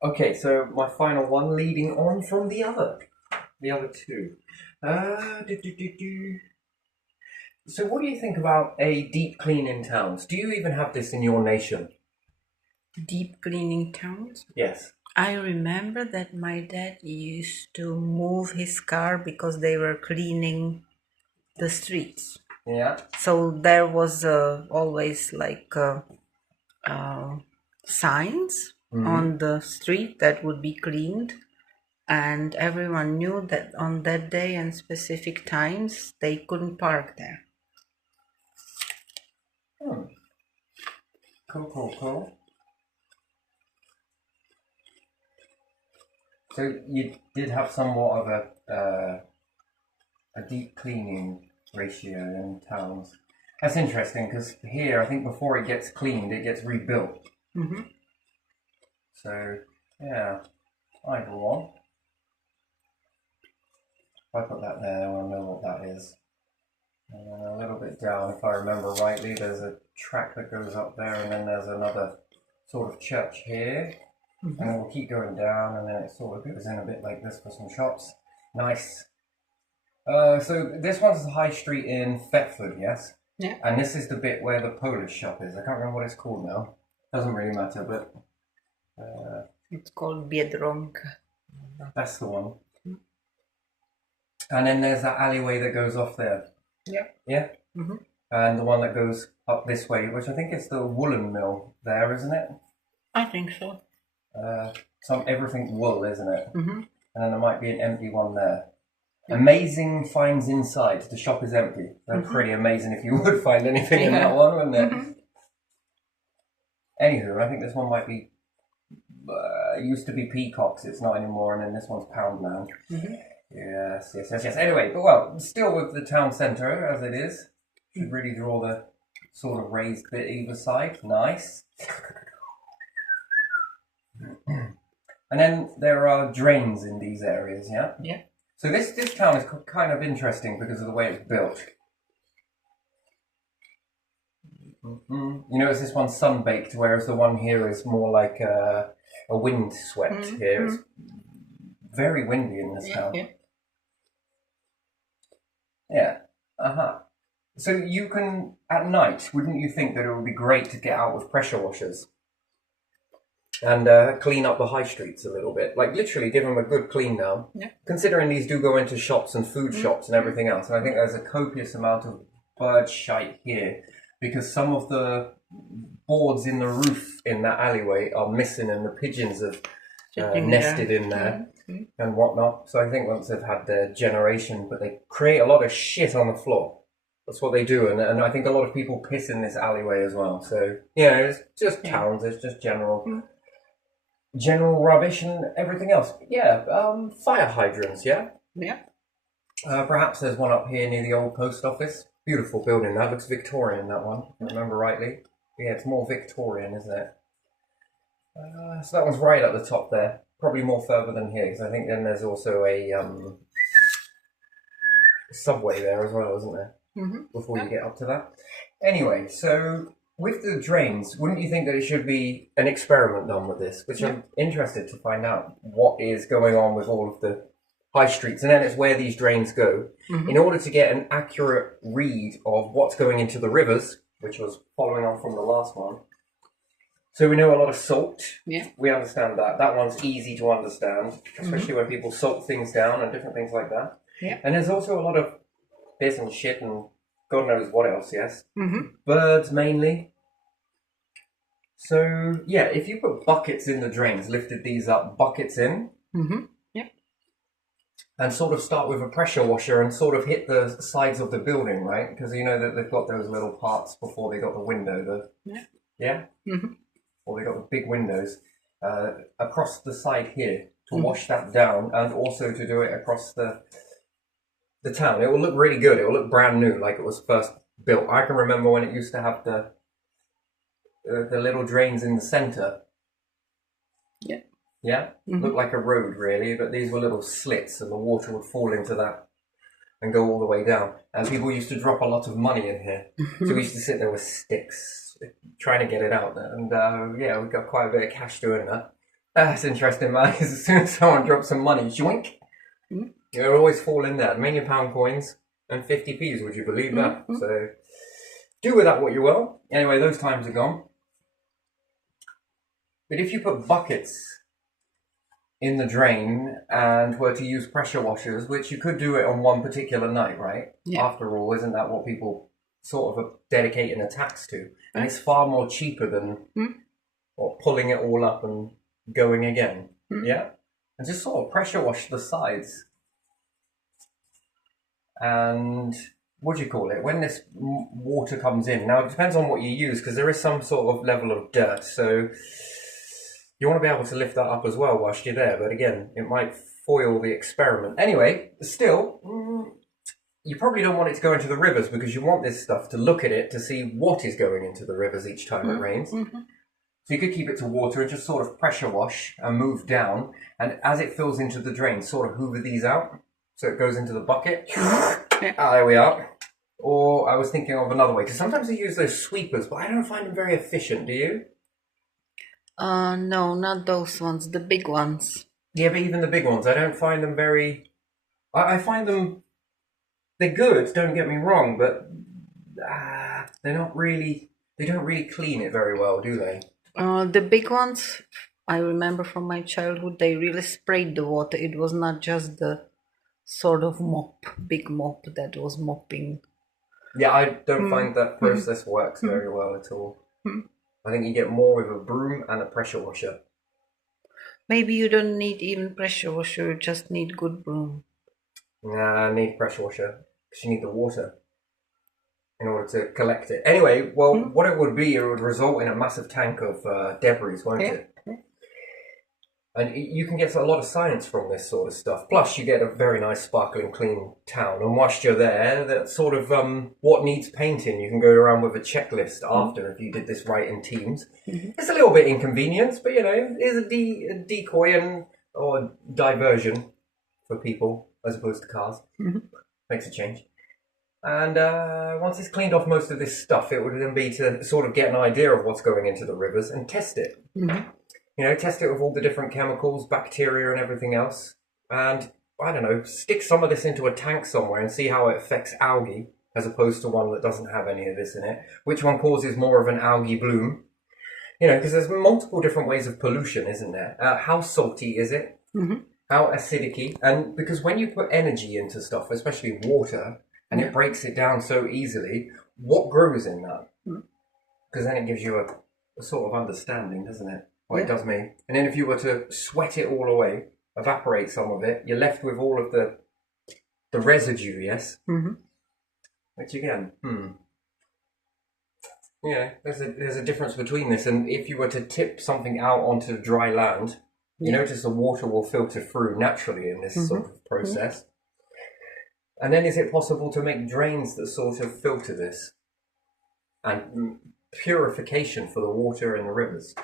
Okay, so my final one leading on from the other two. Do, do, do, do. So what do you think about a deep clean in towns? Do you even have this in your nation? Deep cleaning towns. Yes. I remember that my dad used to move his car because they were cleaning the streets. Yeah. So there was always signs Mm-hmm. on the street that would be cleaned, and everyone knew that on that day and specific times they couldn't park there. Hmm. Cool, cool, cool. So you did have somewhat of a deep cleaning ratio in towns. That's interesting because here, I think before it gets cleaned, it gets rebuilt. Mm-hmm. So yeah, either one. If I put that there, I'll know what that is. And a little bit down, if I remember rightly, there's a track that goes up there, and then there's another sort of church here. Mm-hmm. And then we'll keep going down, and then it sort of goes in a bit like this for some shops. Nice. So this one's the high street in Thetford, yes? Yeah. And this is the bit where the Polish shop is. I can't remember what it's called now. Doesn't really matter, but It's called Biedronka. that's the one. And then there's that alleyway that goes off there. Yeah. Yeah? Mm-hmm. And the one that goes up this way, which I think is the woolen mill there, isn't it? I think so. Everything wool, isn't it? Mm-hmm. And then there might be an empty one there. Amazing finds inside. The shop is empty. That's pretty amazing if you would find anything in that one, wouldn't it? Mm-hmm. Anywho, I think this one might be. It used to be Peacocks, it's not anymore, and then this one's Poundland. Mm-hmm. Yes, yes, yes, yes. Anyway, but well, still with the town centre as it is. Should really draw the sort of raised bit either side. Nice. And then there are drains in these areas, yeah? Yeah. So this town is kind of interesting because of the way it's built. You notice this one's sun-baked, whereas the one here is more like a wind swept here. It's very windy in this town. Yeah. Yeah. Uh-huh. So you can, at night, wouldn't you think that it would be great to get out with pressure washers and clean up the high streets a little bit? Like literally give them a good clean down. Yeah. Considering these do go into shops and food shops and everything else. And I think there's a copious amount of bird shite here because some of the boards in the roof in that alleyway are missing and the pigeons have nested in there and whatnot. So I think once they've had their generation, but they create a lot of shit on the floor. That's what they do, and I think a lot of people piss in this alleyway as well. So it's just towns. It's just general rubbish and everything else. Yeah, fire hydrants. Yeah. Yeah. Perhaps there's one up here near the old post office. Beautiful building. That looks Victorian. That one, if I remember rightly. Yeah, it's more Victorian, isn't it? So that one's right at the top there. Probably more further than here, because I think then there's also a subway there as well, isn't there? Mm-hmm. Before you get up to that. Anyway, so with the drains, wouldn't you think that it should be an experiment done with this? Which I'm interested to find out what is going on with all of the high streets, and then it's where these drains go, in order to get an accurate read of what's going into the rivers, which was following on from the last one. So we know a lot of salt. Yeah. We understand that. That one's easy to understand, especially when people salt things down and different things like that. Yeah. And there's also a lot of piss and shit and God knows what else, yes? Mm-hmm. Birds mainly. So, yeah, if you put buckets in the drains, lifted these up, buckets in, and sort of start with a pressure washer and sort of hit the sides of the building, right? Because you know that they've got those little parts before they got the window. Yeah? Mm-hmm. Or they got the big windows across the side here to wash that down and also to do it across the town. It will look really good. It will look brand new, like it was first built. I can remember when it used to have the little drains in the center. Yeah. Yeah? Looked like a road, really, but these were little slits and the water would fall into that and go all the way down. And people used to drop a lot of money in here. So we used to sit there with sticks trying to get it out there. And we got quite a bit of cash doing that. That's interesting, man. 'Cause as soon as someone drops some money, yoink, Mm. it'll always fall in there. Million pound coins and 50p's. Would you believe that? So do with that what you will. Anyway, those times are gone. But if you put buckets in the drain and were to use pressure washers, which you could do it on one particular night, right? Yeah. After all, isn't that what people sort of are dedicating a tax to? And it's far more cheaper than pulling it all up and going again. Yeah? And just sort of pressure wash the sides. And what do you call it? When this water comes in, now it depends on what you use because there is some sort of level of dirt. So you want to be able to lift that up as well whilst you're there. But again, it might foil the experiment. Anyway, still, you probably don't want it to go into the rivers because you want this stuff to look at it to see what is going into the rivers each time it rains. So you could keep it to water and just sort of pressure wash and move down. And as it fills into the drain, sort of hoover these out. So it goes into the bucket. There we are. Or I was thinking of another way, because sometimes they use those sweepers, but I don't find them very efficient, do you? No, not those ones, the big ones. Yeah, but even the big ones, I don't find them very... I find them... They're good, don't get me wrong, but they're not really... They don't really clean it very well, do they? The big ones, I remember from my childhood, they really sprayed the water. It was not just the sort of big mop that was mopping. Yeah, I don't find that process works very well at all. I think you get more with a broom and a pressure washer. Maybe you don't need even pressure washer, you just need good broom. Nah, I need pressure washer because you need the water in order to collect it. Anyway, well, what it would be, it would result in a massive tank of debris, won't it? And you can get a lot of science from this sort of stuff. Plus, you get a very nice, sparkling, clean town. And whilst you're there, that sort of what needs painting, you can go around with a checklist after if you did this right in teams. It's a little bit inconvenient, but you know, it's a decoy and or diversion for people as opposed to cars. Makes a change. And once it's cleaned off most of this stuff, it would then be to sort of get an idea of what's going into the rivers and test it. You know, test it with all the different chemicals, bacteria and everything else. And, I don't know, stick some of this into a tank somewhere and see how it affects algae as opposed to one that doesn't have any of this in it. Which one causes more of an algae bloom? You know, because there's multiple different ways of pollution, isn't there? How salty is it? How acidic? And because when you put energy into stuff, especially water, and it breaks it down so easily, what grows in that? Because then it gives you a sort of understanding, doesn't it? Well, it does me. And then if you were to sweat it all away, evaporate some of it, you're left with all of the residue, yes? Which again, yeah, there's a difference between this. And if you were to tip something out onto dry land, you notice the water will filter through naturally in this sort of process. And then is it possible to make drains that sort of filter this? And purification for the water in the rivers?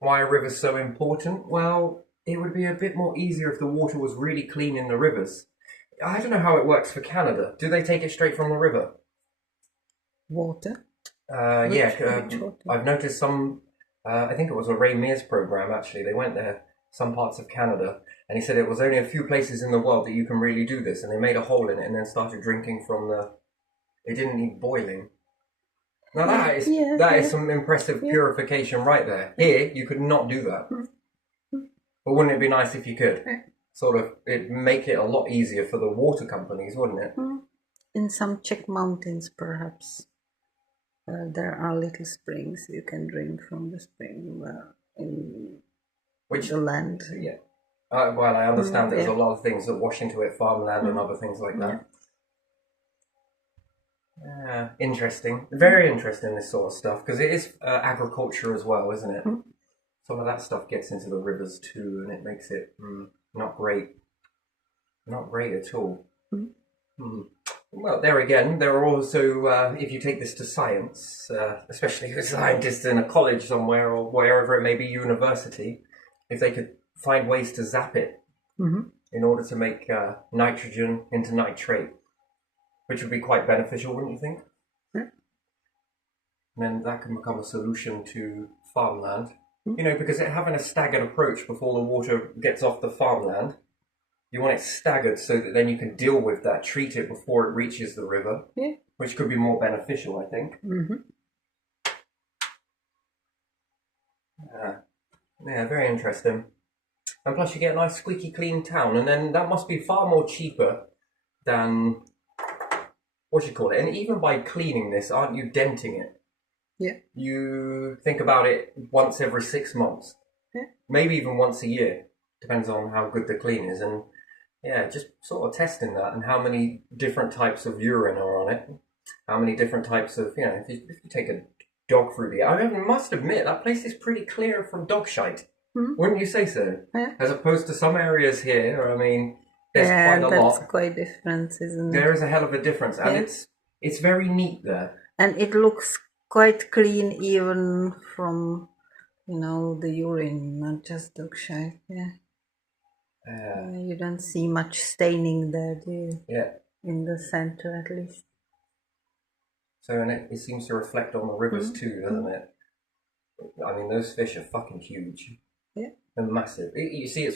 Why are rivers so important? Well, it would be a bit more easier if the water was really clean in the rivers. I don't know how it works for Canada. Do they take it straight from the river? Water? Yeah, I've noticed some, I think it was a Ray Mears program actually. They went there, some parts of Canada, and he said it was only a few places in the world that you can really do this. And they made a hole in it and then started drinking from it didn't need boiling. Now that is some impressive purification right there. Here, you could not do that. But wouldn't it be nice if you could? Sort of, it'd make it a lot easier for the water companies, wouldn't it? In some Czech mountains, perhaps, there are little springs. You can drink from the spring in the land. Yeah. Well, I understand there's a lot of things that wash into it, farmland and other things like that. Interesting. Very interesting, this sort of stuff, because it is agriculture as well, isn't it? Some of that stuff gets into the rivers too, and it makes it not great. Not great at all. Well, there again, there are also, if you take this to science, especially with scientists in a college somewhere or wherever it may be, university, if they could find ways to zap it in order to make nitrogen into nitrate, which would be quite beneficial, wouldn't you think? And then that can become a solution to farmland. You know, because having a staggered approach before the water gets off the farmland, you want it staggered so that then you can deal with that, treat it before it reaches the river, Yeah. which could be more beneficial, I think. Yeah, very interesting. And plus, you get a nice squeaky clean town, and then that must be far more cheaper than what you call it. And even by cleaning this, aren't you denting it? Yeah. You think about it once every 6 months, maybe even once a year, depends on how good the clean is. And yeah, just sort of testing that and how many different types of urine are on it, how many different types of, if you take a dog through the, I must admit that place is pretty clear from dog shite. Wouldn't you say so? Yeah. As opposed to some areas here, I mean, there's quite a lot. That's quite different, isn't it? There is a hell of a difference, and it's very neat there. And it looks quite clean even from, the urine, not just dog shite. Yeah. You don't see much staining there, do you? Yeah. In the center, at least. So, and it seems to reflect on the rivers too, doesn't it? I mean, those fish are fucking huge. Yeah. They're massive. You see,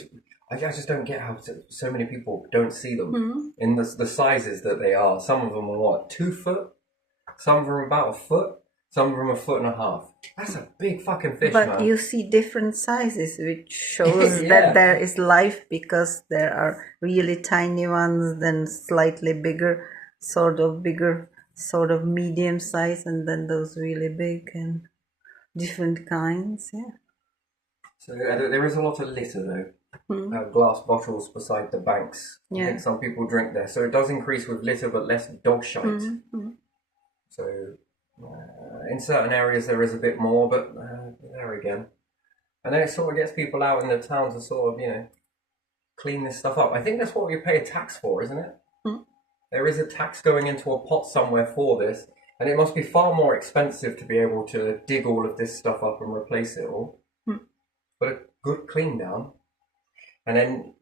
I just don't get how so many people don't see them in the sizes that they are. Some of them are what, 2 foot? Some of them are about 1 foot. Some of them are 1.5 feet. That's a big fucking fish, but man. You see different sizes, which shows that there is life, because there are really tiny ones, then slightly bigger, sort of medium size, and then those really big, and different kinds. Yeah. So there is a lot of litter though. Glass bottles beside the banks. Yeah. I think some people drink there, so it does increase with litter, but less dog shite. So in certain areas there is a bit more, but there again. And then it sort of gets people out in the town to sort of, clean this stuff up. I think that's what we pay a tax for, isn't it? There is a tax going into a pot somewhere for this, and it must be far more expensive to be able to dig all of this stuff up and replace it all. But a good clean down. And then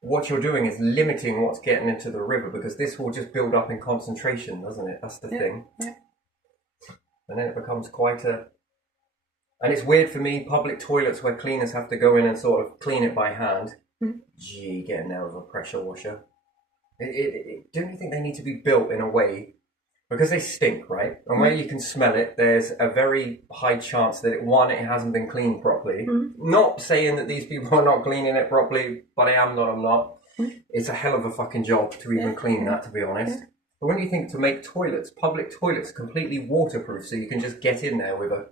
what you're doing is limiting what's getting into the river, because this will just build up in concentration, doesn't it? That's the thing. Yeah. And then it becomes quite a... And it's weird for me, public toilets where cleaners have to go in and sort of clean it by hand. Gee, getting there with a pressure washer. Don't you think they need to be built in a way, because they stink, right? And where you can smell it, there's a very high chance that it hasn't been cleaned properly. Not saying that these people are not cleaning it properly, but I'm not. It's a hell of a fucking job to even clean that, to be honest. But when you think to make public toilets completely waterproof, so you can just get in there with a...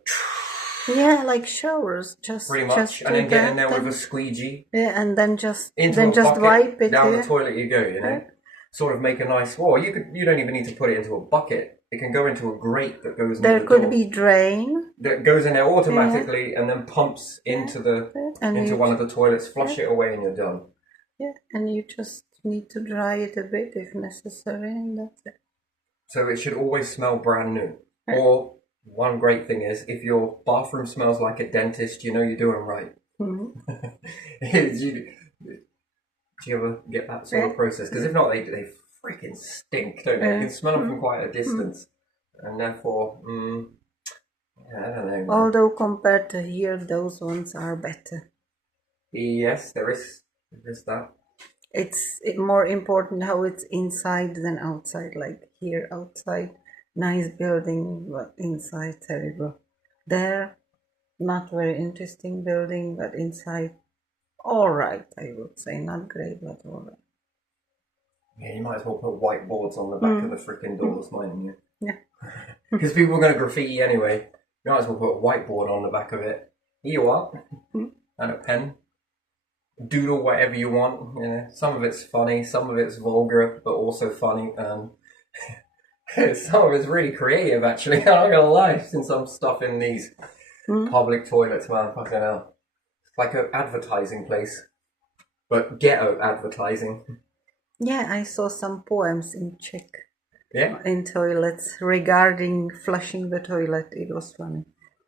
Yeah, like showers, just pretty much, just and then get in there with a squeegee. Yeah, and then just bucket, wipe it down the toilet you go. Sort of make a nice wall. You don't even need to put it into a bucket. It can go into a grate that goes. There the could door, be drain that goes in there automatically and then pumps into one of the toilets. Flush it away and you're done. Yeah, and you just need to dry it a bit if necessary, and that's it. So it should always smell brand new. Or one great thing is, if your bathroom smells like a dentist, you know you're doing right. Do you ever get that sort of process? Because if not, they freaking stink, don't they? You can smell them from quite a distance. And therefore, I don't know. Although compared to here, those ones are better. Yes, there is that. It's more important how it's inside than outside. Like here, outside, nice building, but inside, terrible. There, not very interesting building, but inside, all right, I would say. Not great, but all right. Yeah, you might as well put whiteboards on the back of the freaking doors, mightn't you? Yeah. Because people are going to graffiti anyway. You might as well put a whiteboard on the back of it. Here you are. And a pen. Doodle whatever you want. Some of it's funny, some of it's vulgar, but also funny. Some of it's really creative, actually. I'm not going to lie, since I'm stuff in these public toilets, man. Fucking hell. It's like an advertising place. But ghetto advertising. Yeah, I saw some poems in Czech. Yeah. In toilets regarding flushing the toilet. It was funny.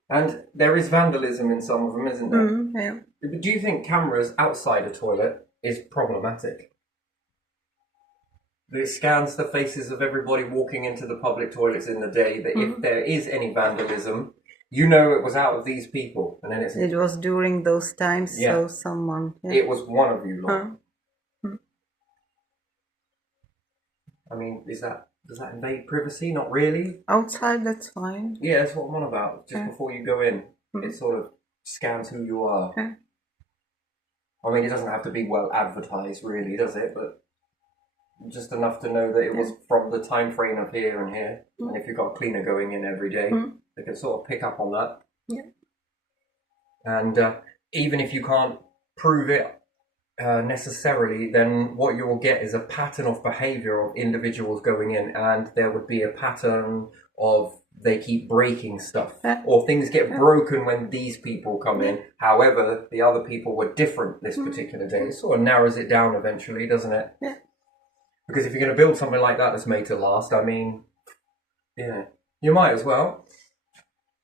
And there is vandalism in some of them, isn't there? Yeah. Do you think cameras outside a toilet is problematic? It scans the faces of everybody walking into the public toilets in the day, that if there is any vandalism, You know it was out of these people, and then It was during those times, Yeah. so someone. Yeah. it was one of you lot. Huh? I mean, does that invade privacy? Not really. Outside, that's fine. Yeah, that's what I'm on about. Just Yeah. before you go in, Mhm. it sort of scans who you are. Yeah. I mean, it doesn't have to be well advertised, really, does it? But just enough to know that it was from the time frame of here and here. And if you've got a cleaner going in every day, they can sort of pick up on that. Yeah. And even if you can't prove it necessarily, then what you will get is a pattern of behavior of individuals going in, and there would be a pattern of they keep breaking stuff, or things get broken when these people come in. However, the other people were different this particular day. It sort of narrows it down eventually, doesn't it? Yeah. Because if you're going to build something like that that's made to last, I mean, yeah, you might as well.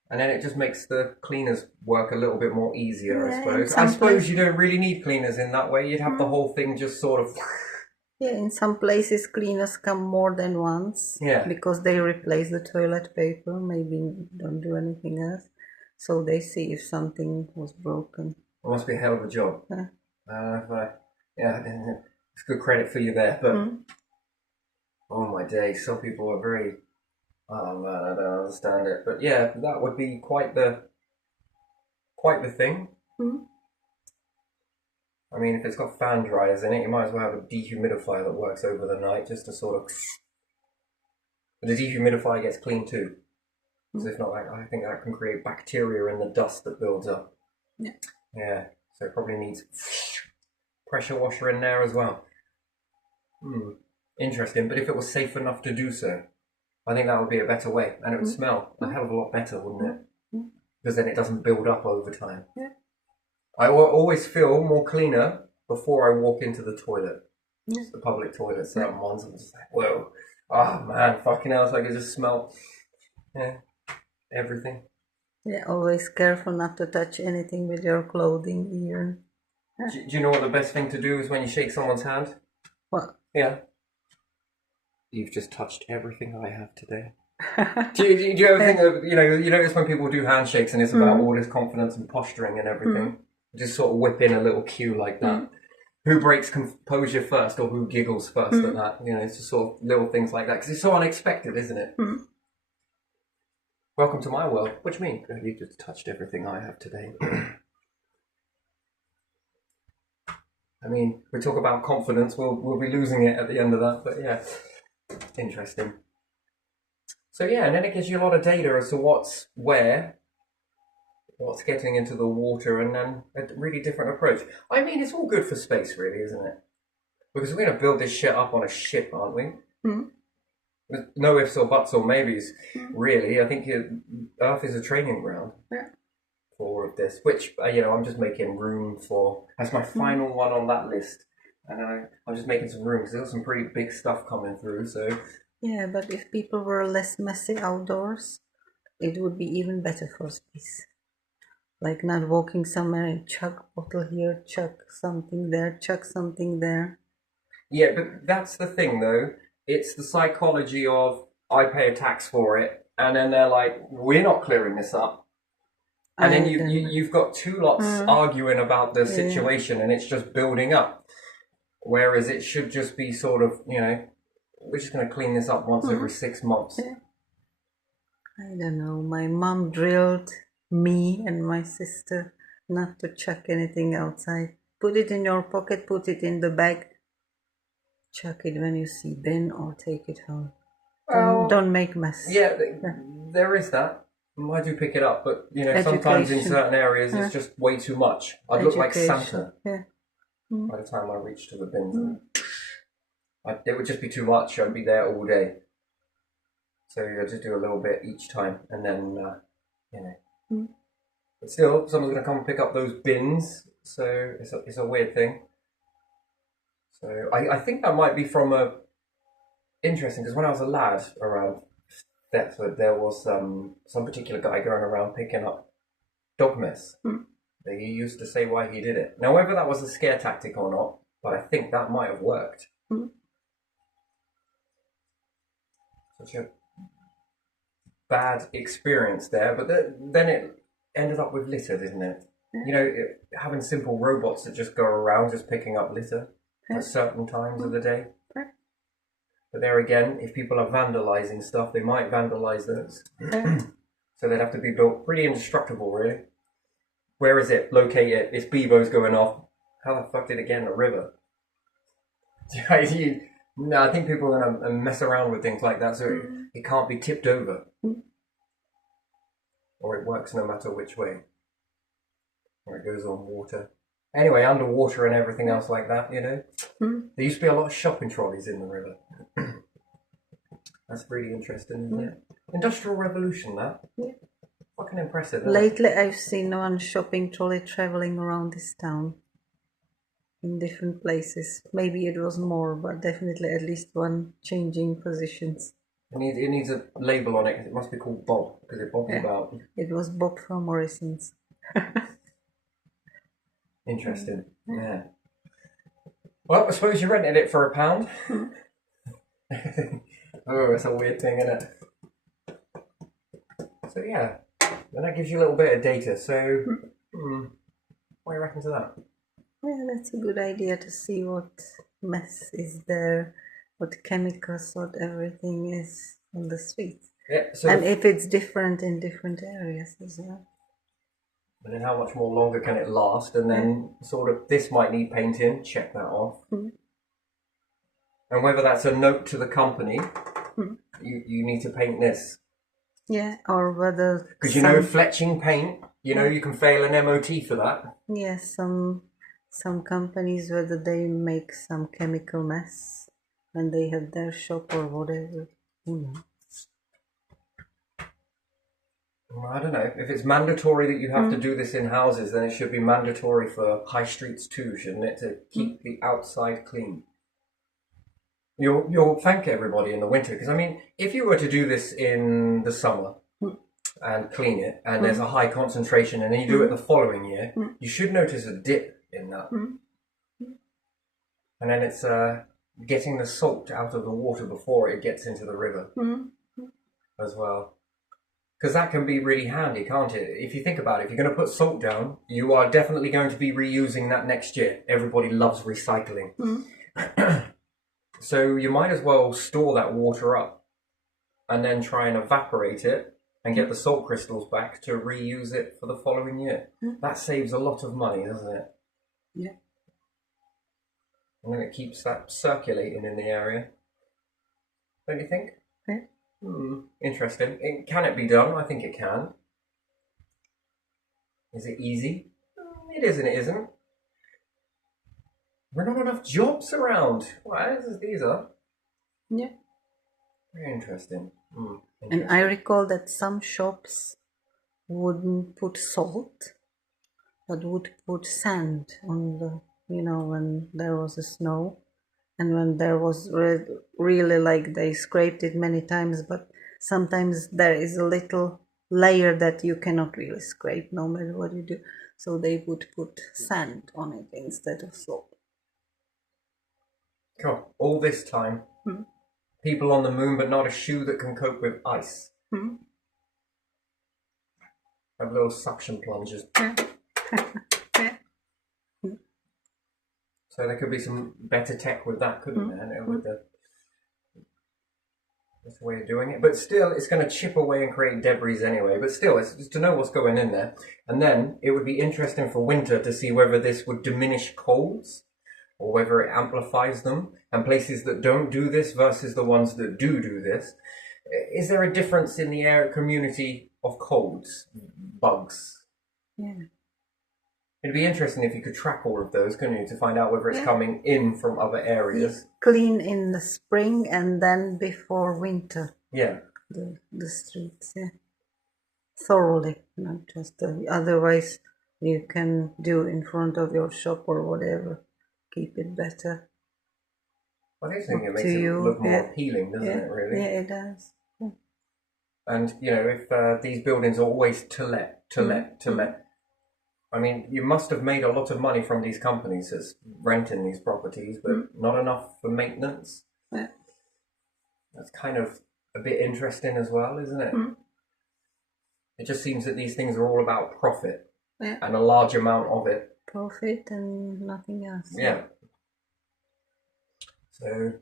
And then it just makes the cleaners work a little bit more easier, I suppose. I suppose you don't really need cleaners in that way. You'd have the whole thing just sort of... Yeah, in some places cleaners come more than once. Yeah. Because they replace the toilet paper, maybe don't do anything else. So they see if something was broken. It must be a hell of a job. Yeah. Yeah, it's good credit for you there, but... Oh my days, some people are very... Oh man, I don't understand it. But yeah, that would be quite the thing. I mean, if it's got fan dryers in it, you might as well have a dehumidifier that works over the night just to sort of... But the dehumidifier gets clean too. So if not, I think that can create bacteria in the dust that builds up. Yeah. Yeah, so it probably needs pressure washer in there as well. Interesting, but if it was safe enough to do so, I think that would be a better way, and it would smell a hell of a lot better, wouldn't it? Because then it doesn't build up over time. Yeah. I will always feel more cleaner before I walk into the toilet. Yeah. The public toilet, certain ones, I'm just like, whoa, oh man, fucking hell, I can just smell, everything. Yeah, always careful not to touch anything with your clothing even. Do you know what the best thing to do is when you shake someone's hand? What? Yeah. You've just touched everything I have today. do you ever think of, you notice when people do handshakes and it's about all this confidence and posturing and everything, just sort of whip in a little cue like that. Who breaks composure first or who giggles first at that? It's just sort of little things like that because it's so unexpected, isn't it? Welcome to my world. What do you mean? You just touched everything I have today. I mean, we talk about confidence, we'll be losing it at the end of that, but yeah, interesting. So yeah, and then it gives you a lot of data as to what's where, what's getting into the water, and then a really different approach. I mean, it's all good for space, really, isn't it? Because we're going to build this shit up on a ship, aren't we? With no ifs or buts or maybes, really. I think Earth is a training ground for all of this, which, I'm just making room for. That's my final one on that list. And I'm just making some room because there's some pretty big stuff coming through, so... Yeah, but if people were less messy outdoors, it would be even better for space. Like not walking somewhere and chuck bottle here, chuck something there, chuck something there. Yeah, but that's the thing though. It's the psychology of I pay a tax for it, and then they're like, we're not clearing this up. And then you've got two lots arguing about the situation, and it's just building up. Whereas it should just be sort of, we're just going to clean this up once every 6 months. Yeah. I don't know. My mom drilled me and my sister not to chuck anything outside. Put it in your pocket, put it in the bag. Chuck it when you see bin or take it home. Don't make mess. Yeah, there is that. I do pick it up, but sometimes in certain areas it's just way too much. I'd look like Santa by the time I reach to the bins. It would just be too much. I'd be there all day. So I just do a little bit each time, and then But still, someone's going to come and pick up those bins. So it's a weird thing. So I think that might be from interesting, because when I was a lad around Thetford, there was some particular guy going around picking up dog mess. He used to say why he did it. Now, whether that was a scare tactic or not, but I think that might have worked. Such a bad experience there, but then it ended up with litter, didn't it? You know, having simple robots that just go around just picking up litter at certain times of the day. But there again, if people are vandalizing stuff, they might vandalize those. So they'd have to be built pretty indestructible, really. Where is it? Locate it. It's Bevo's going off. How the fuck did it get in the river? No, I think people are going to mess around with things like that, so it can't be tipped over. Or it works no matter which way. Or it goes on water. Anyway, underwater and everything else like that, you know. There used to be a lot of shopping trolleys in the river. That's really interesting, isn't it? Industrial Revolution, that. Yeah. Fucking impressive. Isn't Lately, I've seen one shopping trolley traveling around this town in different places. Maybe it was more, but definitely at least one changing positions. It needs a label on it. It must be called Bob because it bobs about. It was Bob from Morrison's. Interesting. Yeah. Well, I suppose you rented it for £1. Oh, it's a weird thing, isn't it? So yeah, then that gives you a little bit of data. So, what do you reckon to that? Yeah, that's a good idea to see what mess is there, what chemicals, what everything is on the streets. Yeah. So and if it's different in different areas as well. And then how much more longer can it last? And then sort of this might need painting. Check that off. And whether that's a note to the company, you need to paint this. Yeah, or whether because you know fletching paint, you know you can fail an MOT for that. Yes, some companies whether they make some chemical mess when they have their shop or whatever. Well, I don't know. If it's mandatory that you have to do this in houses, then it should be mandatory for high streets too, shouldn't it? To keep the outside clean. You'll thank everybody in the winter because I mean, if you were to do this in the summer and clean it, and there's a high concentration, and then you do it the following year, you should notice a dip in that. And then it's getting the salt out of the water before it gets into the river as well. Because that can be really handy, can't it? If you think about it, if you're going to put salt down, you are definitely going to be reusing that next year. Everybody loves recycling. So you might as well store that water up and then try and evaporate it and get the salt crystals back to reuse it for the following year. That saves a lot of money, doesn't it? Yeah. And then it keeps that circulating in the area. Don't you think? Yeah. Interesting. Can it be done? I think it can. Is it easy? It is and it isn't. There are not enough jobs around. Well, these are. Yeah. Very interesting. And I recall that some shops wouldn't put salt, but would put sand on the, when there was a snow. And when there was really like they scraped it many times, but sometimes there is a little layer that you cannot really scrape no matter what you do. So they would put sand on it instead of salt. Cool. All this time, people on the moon, but not a shoe that can cope with ice. Have little suction plungers. So there could be some better tech with that, couldn't there? With this way of doing it. But still, it's going to chip away and create debris anyway. But still, it's just to know what's going in there. And then it would be interesting for winter to see whether this would diminish colds or whether it amplifies them. And places that don't do this versus the ones that do this. Is there a difference in the air community of colds, bugs? Yeah. It'd be interesting if you could track all of those, couldn't you, to find out whether it's coming in from other areas. Clean in the spring and then before winter. Yeah. The streets, thoroughly, not just otherwise you can do in front of your shop or whatever. Keep it better. I do think it makes it look more appealing, doesn't it, really? Yeah, it does. Yeah. And, if these buildings are always to let, I mean, you must have made a lot of money from these companies that's renting these properties, but not enough for maintenance. Yeah. That's kind of a bit interesting as well, isn't it? It just seems that these things are all about profit Yeah. and a large amount of it. Profit and nothing else. Yeah. So,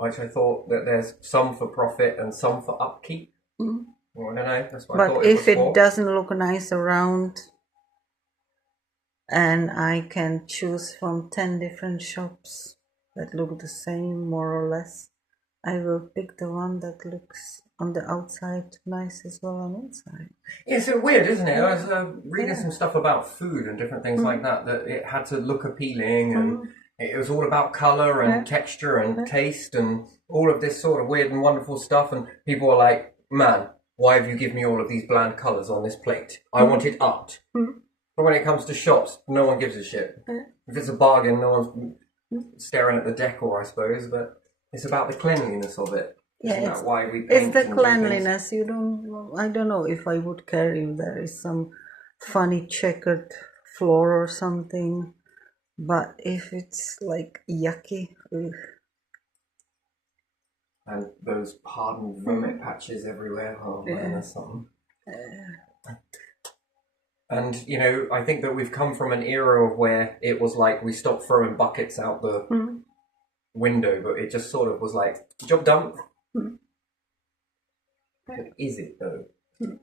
I thought that there's some for profit and some for upkeep. Mm. Well, I don't know. That's what I But thought if it it was for. doesn't look nice around, and I can choose from 10 different shops that look the same more or less, I will pick the one that looks on the outside nice as well on inside. Yeah, it's so weird, isn't it? I was reading Yeah. some stuff about food and different things like that it had to look appealing, and it was all about colour and texture and taste and all of this sort of weird and wonderful stuff, and people were like, man, why have you given me all of these bland colours on this plate? I want it upped. But when it comes to shops, no one gives a shit. If it's a bargain, no one's staring at the decor, I suppose, but it's about the cleanliness of it. Yeah, Isn't that why we paint it's the and do things? cleanliness. I don't know if I would carry if there is some funny checkered floor or something, but if it's like yucky, ugh. And those hardened vomit patches everywhere. Oh man, that's something. And, you know, I think that we've come from an era of where it was like we stopped throwing buckets out the window, but it just sort of was like, job done. But is it though? And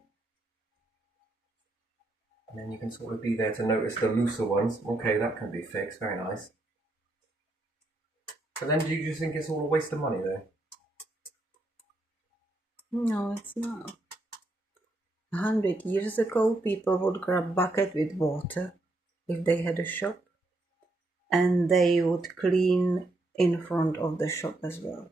then you can sort of be there to notice the looser ones. Okay, that can be fixed. Very nice. But then do you just think it's all a waste of money though? No, it's not. 100 years ago, people would grab bucket with water if they had a shop, and they would clean in front of the shop as well.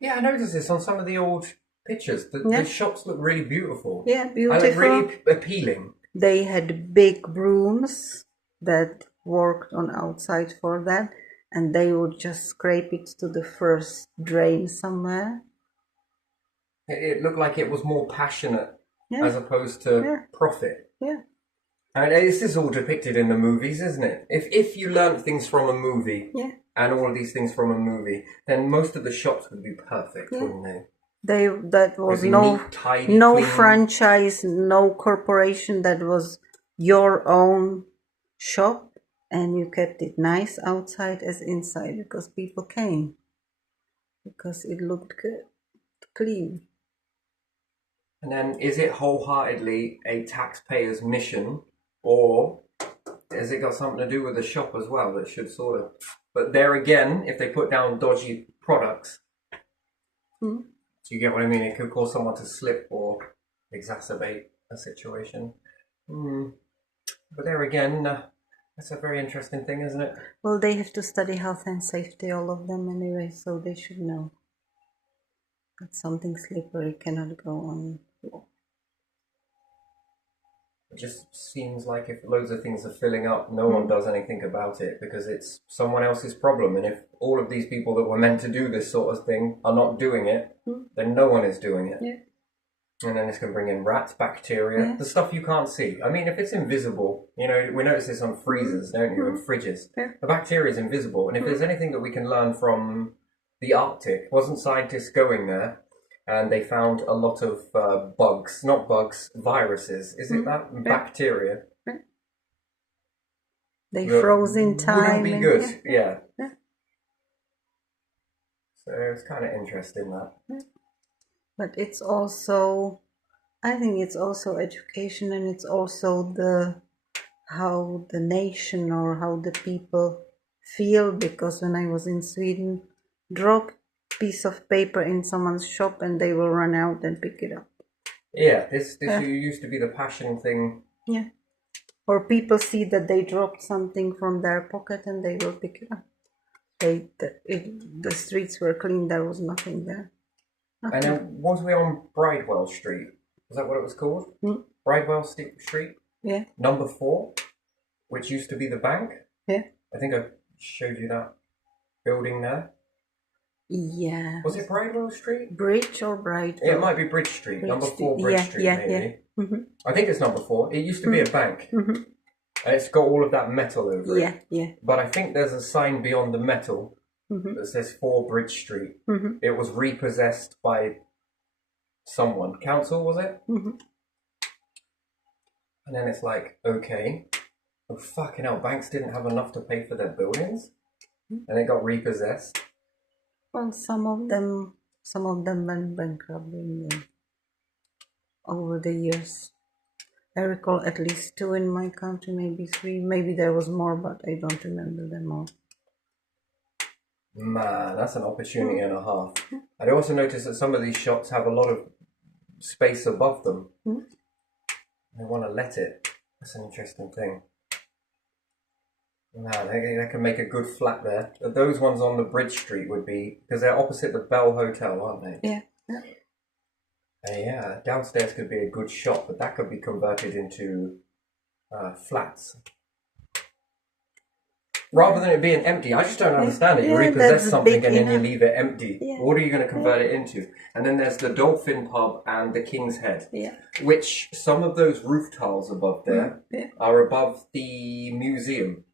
Yeah, I noticed this on some of the old pictures. The shops look really beautiful. Yeah, They beautiful. look really appealing. They had big brooms that worked on outside for that, and they would just scrape it to the first drain somewhere. It looked like it was more passionate as opposed to profit. Yeah. And this is all depicted in the movies, isn't it? If you learnt things from a movie and all of these things from a movie, then most of the shops would be perfect, wouldn't they? That was neat, tidy, no clean. franchise, no corporation. That was your own shop, and you kept it nice outside as inside because people came because it looked good, clean. And then, is it wholeheartedly a taxpayer's mission, or has it got something to do with the shop as well that should sort of... But there again, if they put down dodgy products, do you get what I mean? It could cause someone to slip or exacerbate a situation. But there again, that's a very interesting thing, isn't it? Well, they have to study health and safety, all of them anyway, so they should know that something slippery cannot go on. It just seems like if loads of things are filling up, no one does anything about it because it's someone else's problem. And if all of these people that were meant to do this sort of thing are not doing it, then no one is doing it. Yeah. And then this can bring in rats, bacteria, the stuff you can't see. I mean, if it's invisible, you know, we notice this on freezers, don't you, and fridges. The bacteria is invisible. And if there's anything that we can learn from the Arctic, wasn't scientists going there and they found a lot of bugs, not bugs, viruses. Is it that? Bacteria. They froze in time. Wouldn't be good, yeah. So it's kind of interesting that. But it's also, I think it's also education, and it's also how the nation or how the people feel, because when I was in Sweden, drop piece of paper in someone's shop and they will run out and pick it up. Yeah, this used to be the passion thing. Yeah. Or people see that they dropped something from their pocket and they will pick it up. The streets were clean, there was nothing there. And then, was we on Bridewell Street? Was that what it was called? Bridewell Street? Yeah. Number 4, which used to be the bank? Yeah. I think I showed you that building there. Yeah. Was it Bridewell Street? Bridge or Bridewell? Yeah, it might be Bridge Street. Number 4 Bridge Street, maybe. Yeah. I think it's number 4. It used to be a bank. And it's got all of that metal over it. Yeah. But I think there's a sign beyond the metal that says 4 Bridge Street. It was repossessed by someone. Council, was it? And then it's like, okay, oh fucking hell, banks didn't have enough to pay for their buildings, and it got repossessed. Well, some of them went bankrupt over the years. I recall at least 2 in my country, maybe 3. Maybe there was more, but I don't remember them all. Man, that's an opportunity and a half. I'd also noticed that some of these shops have a lot of space above them. They want to let it. That's an interesting thing. Man, they can make a good flat there. Those ones on the Bridge Street would be, because they're opposite the Bell Hotel, aren't they? Yeah. Yeah, downstairs could be a good shop, but that could be converted into flats. Rather than it being empty, I just don't understand it. You repossess something and then you leave it empty. Yeah. What are you going to convert it into? And then there's the Dolphin Pub and the King's Head, which some of those roof tiles above there are above the museum.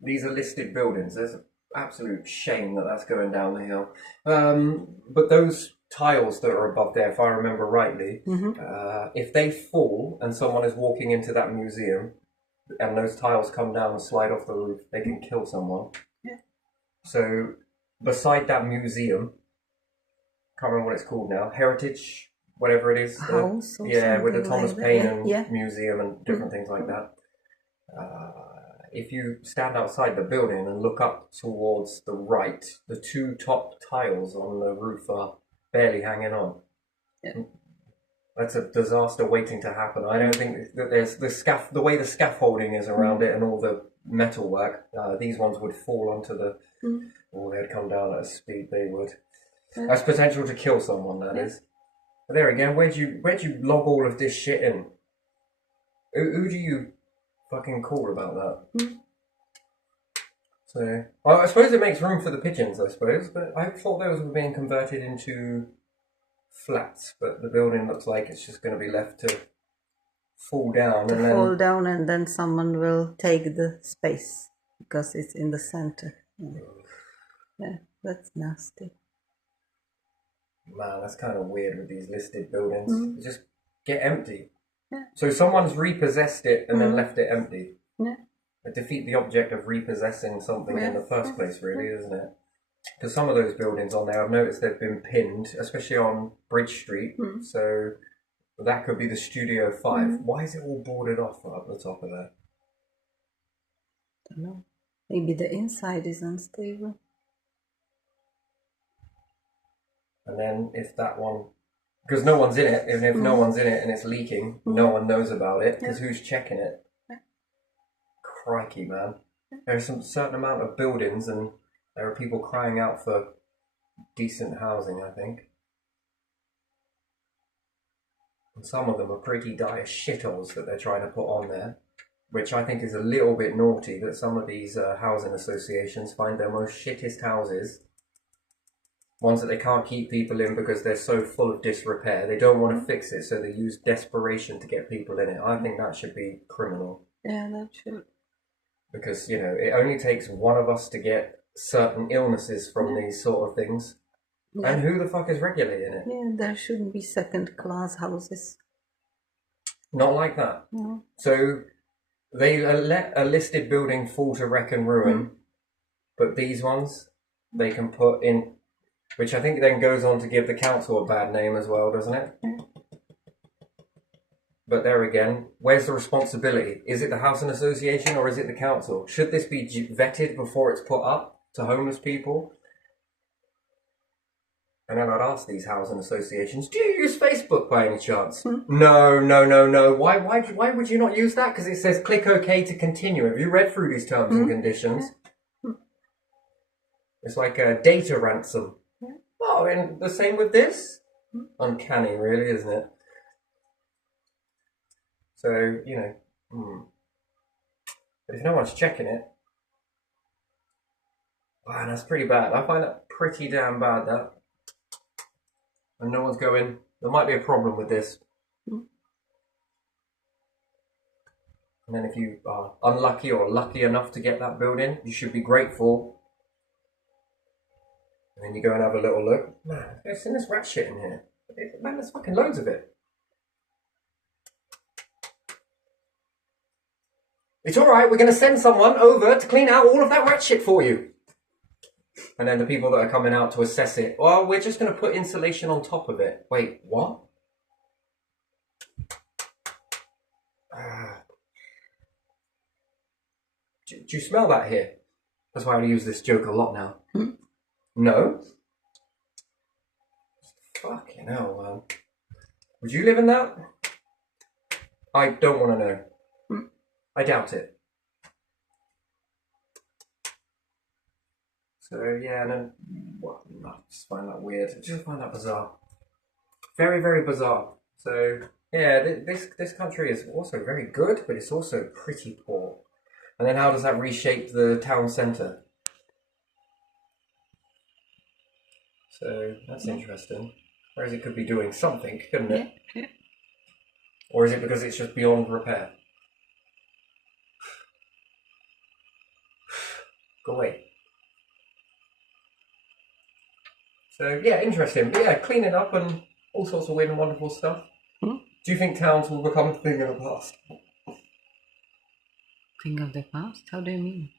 These are listed buildings. There's an absolute shame that that's going down the hill. But those tiles that are above there, if I remember rightly, if they fall and someone is walking into that museum, and those tiles come down and slide off the roof, they can kill someone. So, beside that museum, can't remember what it's called now, Heritage, whatever it is. House or with the Thomas like Paine Museum and different things like that. If you stand outside the building and look up towards the right, the 2 top tiles on the roof are barely hanging on. That's a disaster waiting to happen. I don't think that there's the way the scaffolding is around it and all the metalwork. These ones would fall onto the, or they'd come down at a speed. They would. That's potential to kill someone. That is. But there again, where'd you log all of this shit in? Who do you fucking call about that? So, well, I suppose it makes room for the pigeons. I suppose, but I thought those were being converted into flats, but the building looks like it's just going to be left to fall down and then someone will take the space because it's in the center. Yeah, that's nasty. Man, that's kind of weird with these listed buildings. They just get empty. So someone's repossessed it and then left it empty. It defeats the object of repossessing something in the first place, really, isn't it? Because some of those buildings on there, I've noticed they've been pinned, especially on Bridge Street. So that could be the Studio 5. Why is it all boarded off up the top of there? I don't know. Maybe the inside is unstable. And then if that one, because no one's in it, and if no one's in it and it's leaking, no one knows about it, because who's checking it? Crikey, man. There's some certain amount of buildings and there are people crying out for decent housing, I think. And some of them are pretty dire shitholes that they're trying to put on there, which I think is a little bit naughty that some of these housing associations find their most shittest houses, ones that they can't keep people in because they're so full of disrepair. They don't want to fix it, so they use desperation to get people in it. I think that should be criminal. Yeah, that should. Because, you know, it only takes one of us to get certain illnesses from these sort of things. And who the fuck is regulating it? Yeah, there shouldn't be second-class houses. Not like that. No. So they let a listed building fall to wreck and ruin, but these ones they can put in, which I think then goes on to give the council a bad name as well, doesn't it? But there again, where's the responsibility? Is it the housing association or is it the council? Should this be vetted before it's put up to homeless people? And then I'd ask these housing associations, do you use Facebook by any chance? No. Why would you not use that? Because it says click OK to continue. Have you read through these terms and conditions? It's like a data ransom. Oh, and the same with this? Uncanny, really, isn't it? So, you know, but if no one's checking it, wow, that's pretty bad. I find that pretty damn bad, that. And no one's going, there might be a problem with this. And then if you are unlucky or lucky enough to get that building, you should be grateful. And then you go and have a little look. Man, I've seen this rat shit in here. Man, there's fucking loads of it. It's all right. We're going to send someone over to clean out all of that rat shit for you. And then the people that are coming out to assess it, well, we're just going to put insulation on top of it. Wait, what? Do you smell that here? That's why I use this joke a lot now. No? Fucking hell, man. Would you live in that? I don't want to know. I doubt it. So, yeah, and then, well, I just find that weird. I just find that bizarre. Very, very bizarre. So, yeah, this country is also very good, but it's also pretty poor. And then how does that reshape the town centre? So, that's interesting. Whereas it could be doing something, couldn't it? Yeah. Or is it because it's just beyond repair? Go away. So, yeah, interesting. But yeah, cleaning up and all sorts of weird and wonderful stuff. Do you think towns will become a thing of the past? Thing of the past? How do you mean?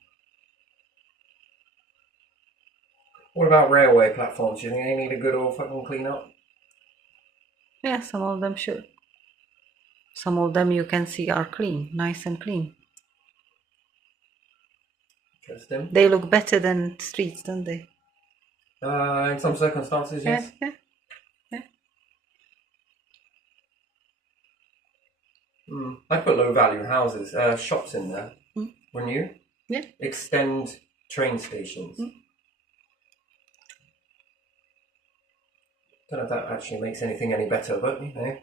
What about railway platforms? Do you think they need a good old fucking clean up? Yeah, some of them should. Some of them you can see are clean, nice and clean. Interesting. They look better than streets, don't they? In some circumstances, yes. Yeah. I'd put low value houses, shops in there, wouldn't you? Yeah. Extend train stations. Don't know if that actually makes anything any better, but you know.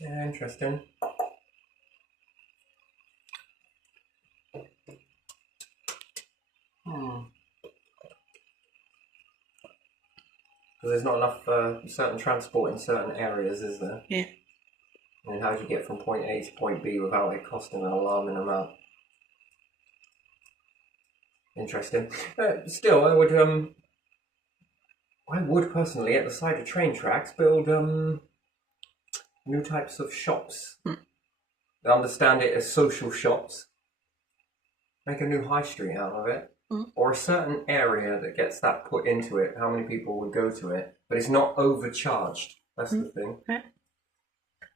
Yeah, interesting. Because there's not enough certain transport in certain areas, is there? Yeah. And how do you get from point A to point B without it costing an alarming amount? Interesting. Still, I would personally, at the side of train tracks, build new types of shops. Understand it as social shops. Make a new high street out of it. Or a certain area that gets that put into it, how many people would go to it, but it's not overcharged. That's the thing. Yeah.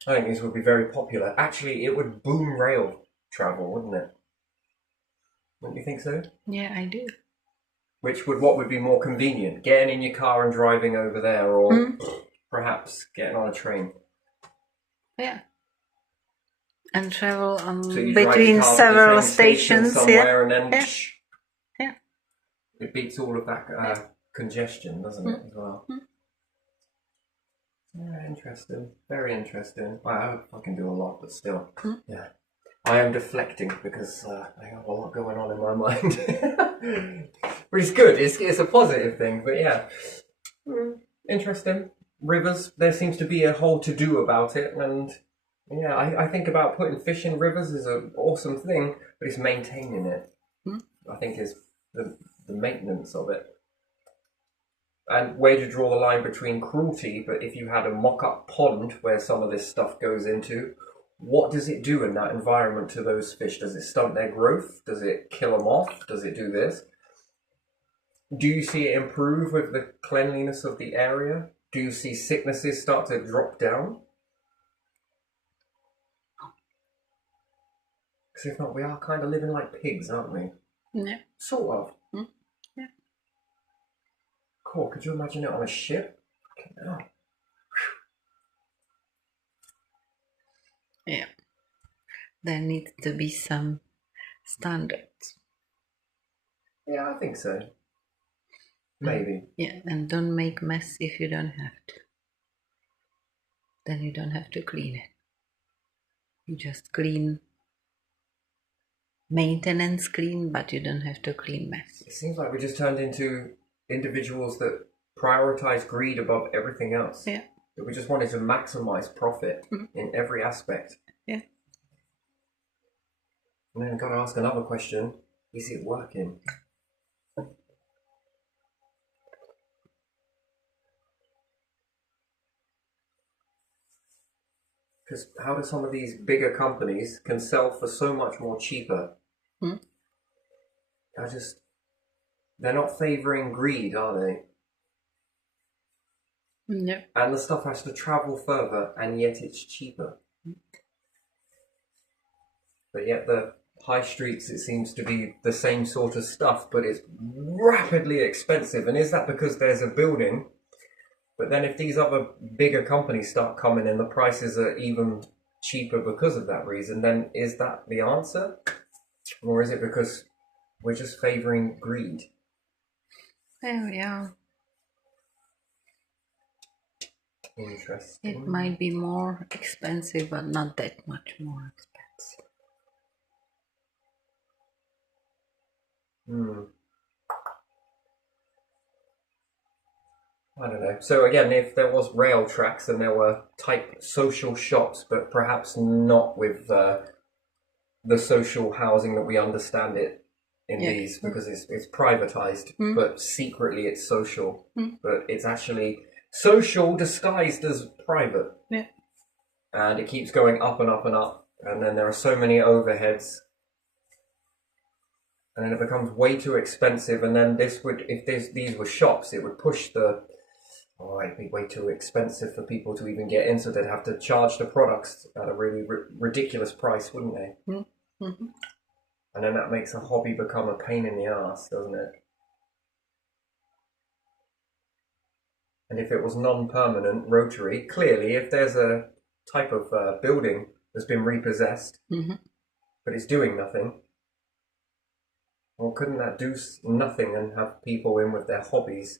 I think this would be very popular. Actually, it would boom rail travel, wouldn't it? Wouldn't you think so? Yeah, I do. What would be more convenient? Getting in your car and driving over there, or perhaps getting on a train? Yeah. And travel So you drive between your car to the several train station stations. somewhere, and then Yeah. it beats all of that congestion, doesn't it, as well? Yeah, interesting. Very interesting. Well, I hope I can do a lot, but still, yeah. I am deflecting because I have a lot going on in my mind. But it's good. It's a positive thing, but yeah. Interesting. Rivers, there seems to be a whole to-do about it, and yeah, I think about putting fish in rivers is an awesome thing, but it's maintaining it. I think is the maintenance of it. And where do you draw the line between cruelty, but if you had a mock-up pond where some of this stuff goes into, what does it do in that environment to those fish? Does it stunt their growth? Does it kill them off? Does it do this? Do you see it improve with the cleanliness of the area? Do you see sicknesses start to drop down? Because if not, we are kind of living like pigs, aren't we? Yeah. Sort of. Yeah. Cool. Could you imagine it on a ship? Oh. Yeah. There needs to be some standards. Yeah, I think so. Maybe. Yeah, and don't make mess if you don't have to. Then you don't have to clean it. You just clean, maintenance clean, but you don't have to clean mess. It seems like we just turned into individuals that prioritize greed above everything else. Yeah. That we just wanted to maximize profit in every aspect. Yeah. And then I've got to ask another question. Is it working? Because how do some of these bigger companies can sell for so much more cheaper? Hmm? They're not favouring greed, are they? No. And the stuff has to travel further, and yet it's cheaper. But yet the high streets, it seems to be the same sort of stuff, but it's rapidly expensive. And is that because there's a building? But then if these other bigger companies start coming in, the prices are even cheaper because of that reason, then is that the answer? Or is it because we're just favouring greed? Oh, yeah. Interesting. It might be more expensive, but not that much more expensive. I don't know. So again, if there was rail tracks and there were type social shops, but perhaps not with the social housing that we understand it in these, because it's privatized, but secretly it's social. But it's actually social disguised as private. Yeah. And it keeps going up and up and up. And then there are so many overheads. And then it becomes way too expensive. And then these were shops, it would push it'd be way too expensive for people to even get in, so they'd have to charge the products at a really ridiculous price, wouldn't they? Mm-hmm. And then that makes a hobby become a pain in the ass, doesn't it? And if it was non-permanent, rotary, clearly, if there's a type of building that's been repossessed, but it's doing nothing, well, couldn't that do nothing and have people in with their hobbies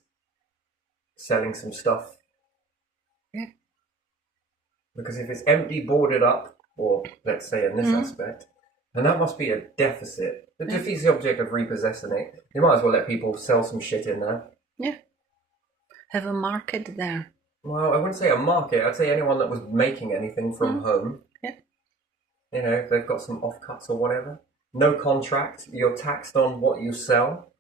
selling some stuff? Yeah. Because if it's empty, boarded up, or let's say in this aspect, then that must be a deficit. It defeats the object of repossessing it. You might as well let people sell some shit in there. Yeah. Have a market there. Well, I wouldn't say a market. I'd say anyone that was making anything from home. Yeah. You know, if they've got some offcuts or whatever. No contract. You're taxed on what you sell.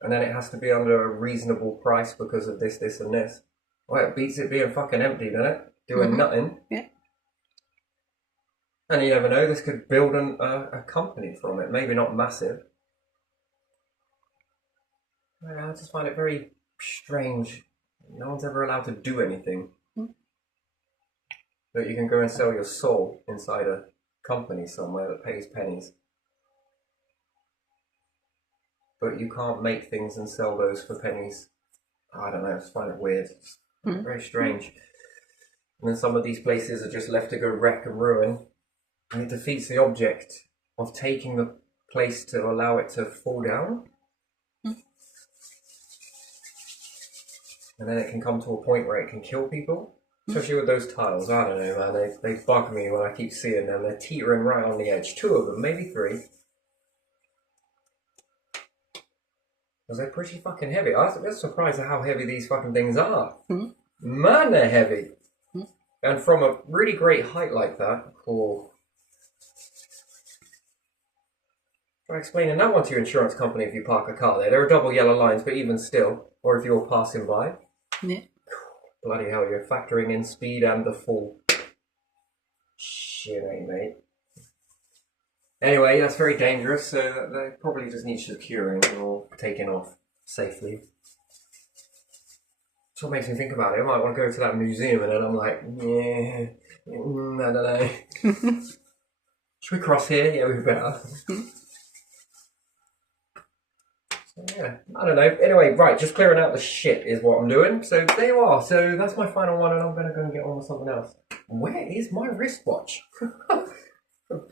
And then it has to be under a reasonable price because of this, this, and this. Well, it beats it being fucking empty, doesn't it? Doing nothing. Yeah. And you never know, this could build a company from it. Maybe not massive. I just find it very strange. No one's ever allowed to do anything. But you can go and sell your soul inside a company somewhere that pays pennies. But you can't make things and sell those for pennies. I don't know, I just find it weird. It's very strange. And then some of these places are just left to go wreck and ruin. And it defeats the object of taking the place to allow it to fall down. And then it can come to a point where it can kill people. Especially with those tiles. I don't know, man. They bug me when I keep seeing them. They're teetering right on the edge. 2 of them, maybe 3. Because they're pretty fucking heavy. I was surprised at how heavy these fucking things are. Man, they're heavy. And from a really great height like that, try explaining that one to your insurance company if you park a car there. There are double yellow lines, but even still, or if you're passing by. Yeah. Bloody hell, you're factoring in speed and the fall. Shit, ain't mate. Anyway, that's very dangerous, so that probably just needs securing or taking off safely. That's what makes me think about it. I might want to go to that museum and then I'm like, I don't know. Should we cross here? Yeah, we better. So, yeah, I don't know. Anyway, right, just clearing out the shit is what I'm doing. So there you are. So that's my final one and I'm going to go and get on with something else. Where is my wristwatch?